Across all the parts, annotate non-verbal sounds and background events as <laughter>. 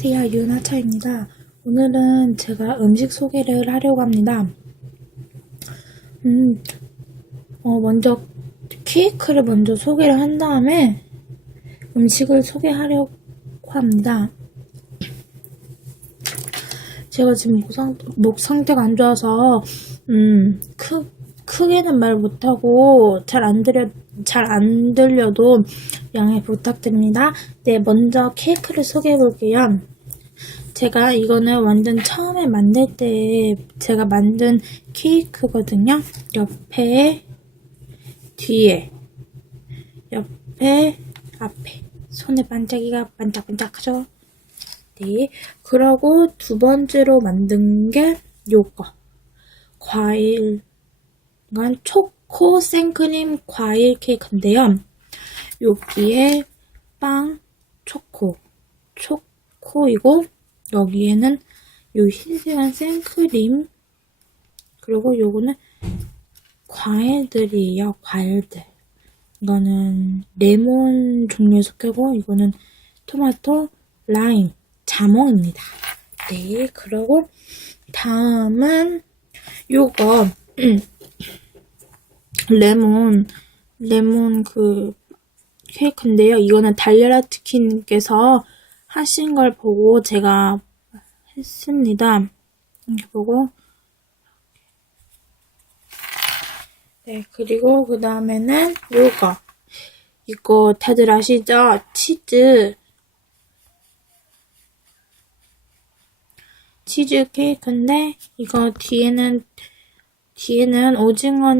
안녕하세요. 윤하차입니다. 오늘은 제가 음식 소개를 하려고 합니다. 음, 어, 먼저 케이크를 먼저 소개를 한 다음에 음식을 소개하려고 합니다. 제가 지금 목, 상, 목 상태가 안 좋아서, 음, 크, 크게는 말 못하고 잘 안 들려, 잘 안 들려도 양해 부탁드립니다. 네, 먼저 케이크를 소개해 볼게요. 제가 이거는 완전 처음에 만들 때 제가 만든 케이크거든요. 옆에, 뒤에, 옆에, 앞에. 손에 반짝이가 반짝반짝하죠? 네. 그러고 두 번째로 만든 게 요거. 과일, 이건 초 코 생크림 과일 케이크인데요. 여기에 빵, 초코, 초코이고 여기에는 요 흰색은 생크림 그리고 요거는 과일들이에요. 과일들. 이거는 레몬 종류에 속하고 이거는 토마토, 라임, 자몽입니다. 네, 그리고 다음은 요거 음, <clears throat> 레몬 레몬 그 케이크인데요. 이거는 달려라 치킨께서 하신 걸 보고 제가 했습니다. 이렇게 보고 네 그리고 그 다음에는 요거 이거 다들 아시죠? 치즈 치즈 케이크인데 이거 뒤에는 뒤에는 오징어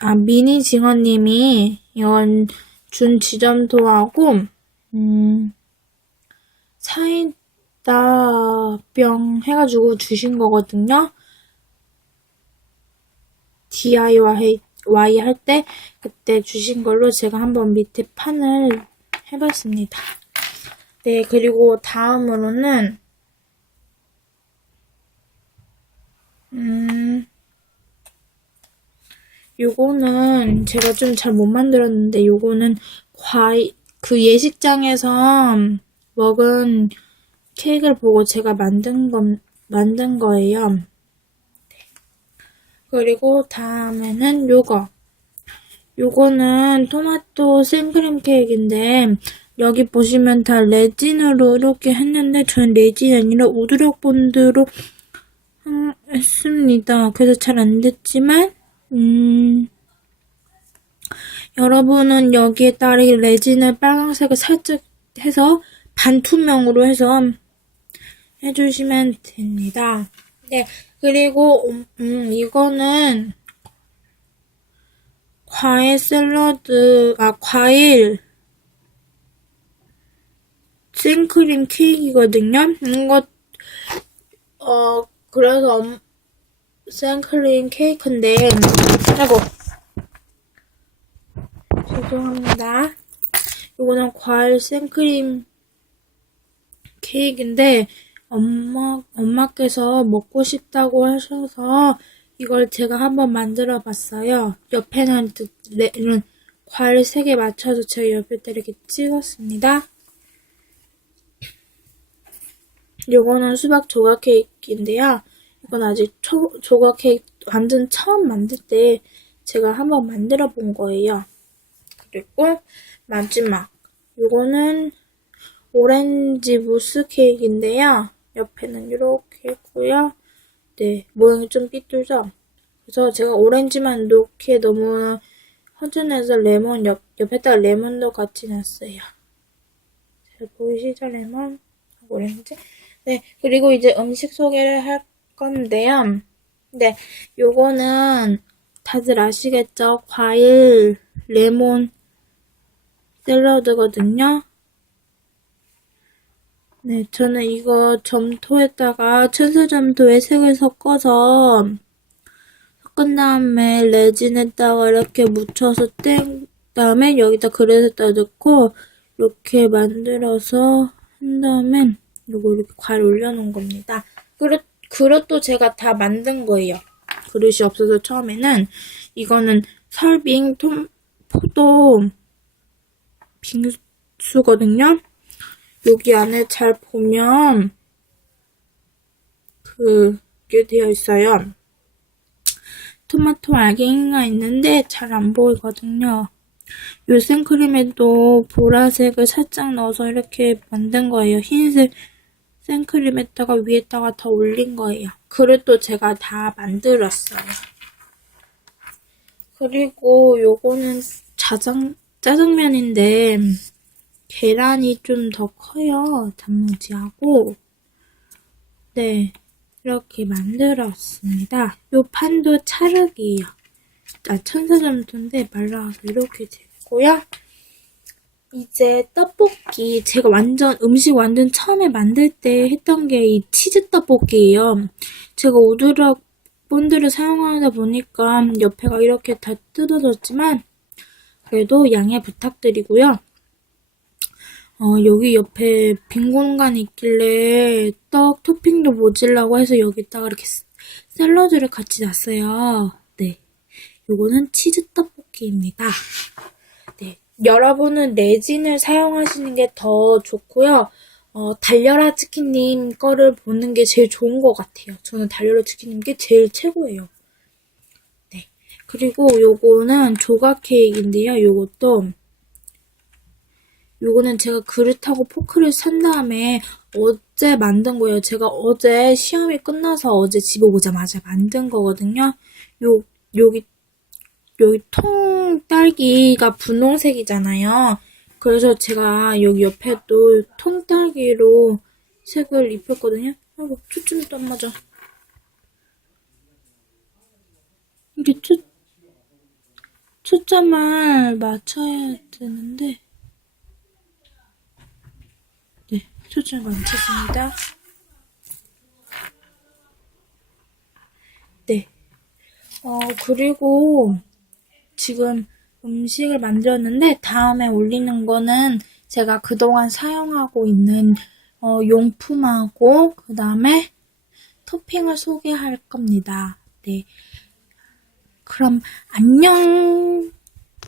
아 미니 징어님이 이건 준 지점도 하고 음 사이다병 해가지고 주신 거거든요. DIY 할 때 그때 주신 걸로 제가 한번 밑에 판을 해봤습니다. 네 그리고 다음으로는 음, 요거는 제가 좀 잘 못 만들었는데 요거는 과일 그 예식장에서 먹은 케이크를 보고 제가 만든 건 만든 거예요. 네. 그리고 다음에는 요거. 요거는 토마토 생크림 케이크인데 여기 보시면 다 레진으로 이렇게 했는데 저는 레진이 아니라 우드력 본드로 음, 했습니다. 그래서 잘 안 됐지만, 음, 여러분은 여기에 따르게 레진을 빨강색을 살짝 해서 반투명으로 해서 해주시면 됩니다. 네, 그리고, 음, 음, 이거는 과일 샐러드, 아, 과일 생크림 케이크거든요. 이거, 어, 그래서 엄- 생크림 케이크인데 아이고 죄송합니다. 이거는 과일 생크림 케이크인데 엄마 엄마께서 먹고 싶다고 하셔서 이걸 제가 한번 만들어 봤어요. 옆에는 그 레- 이런 과일 3개 맞춰서 제가 옆에다 이렇게 찍었습니다. 요거는 수박 조각 케이크인데요. 이건 아직 초, 조각 케이크 완전 처음 만들 때 제가 한번 만들어 본 거예요. 그리고 마지막 요거는 오렌지 무스 케이크인데요. 옆에는 이렇게 있고요. 네, 모양이 좀 삐뚤죠? 그래서 제가 오렌지만 놓기에 너무 허전해서 레몬 옆, 옆에다가 레몬도 같이 놨어요. 잘 보이시죠? 레몬, 오렌지. 네, 그리고 이제 음식 소개를 할 건데요. 네, 요거는 다들 아시겠죠? 과일, 레몬, 샐러드거든요. 네, 저는 이거 점토에다가 천사점토에 색을 섞어서 섞은 다음에 레진에다가 이렇게 묻혀서 뗀 다음에 여기다 그릇에다 넣고 이렇게 만들어서 한 다음에 요거 이렇게 과일 올려놓은 겁니다. 그릇, 그릇도 제가 다 만든 거예요. 그릇이 없어서 처음에는 이거는 설빙 톰, 포도 빙수거든요. 여기 안에 잘 보면 그게 되어 있어요. 토마토 알갱이가 있는데 잘 안 보이거든요. 요 생크림에도 보라색을 살짝 넣어서 이렇게 만든 거예요. 흰색 생크림에다가 위에다가 더 올린 거예요. 그릇도 제가 다 만들었어요. 그리고 요거는 자장, 짜장면인데 계란이 좀 더 커요. 단무지하고. 네. 이렇게 만들었습니다. 요 판도 찰흙이에요. 아, 천사점토인데 말라서 이렇게 됐고요. 이제 떡볶이 제가 완전 음식 완전 처음에 만들 때 했던 게 이 치즈 떡볶이예요. 제가 오드락 본드를 사용하다 보니까 옆에가 이렇게 다 뜯어졌지만 그래도 양해 부탁드리고요. 어, 여기 옆에 빈 공간이 있길래 떡 토핑도 모질라고 해서 여기다가 이렇게 스- 샐러드를 같이 놨어요. 네. 요거는 치즈 떡볶이입니다. 네. 여러분은 레진을 사용하시는 게 더 좋고요. 어, 달려라 치킨님 거를 보는 게 제일 좋은 것 같아요. 저는 달려라 치킨님 게 제일 최고예요. 네. 그리고 요거는 조각 케이크인데요. 요것도 요거는 제가 그릇하고 포크를 산 다음에 어제 만든 거예요. 제가 어제 시험이 끝나서 어제 집에 오자마자 만든 거거든요. 요, 여기, 여기 통 딸기가 분홍색이잖아요. 그래서 제가 여기 옆에 또 통딸기로 색을 입혔거든요. 아이고, 초점이 또 안 맞아. 이게 초, 초점을 맞춰야 되는데. 네, 초점을 맞췄습니다. 네. 어, 그리고 지금 음식을 만들었는데 다음에 올리는 거는 제가 그동안 사용하고 있는 어, 용품하고 그 다음에 토핑을 소개할 겁니다. 네. 그럼 안녕!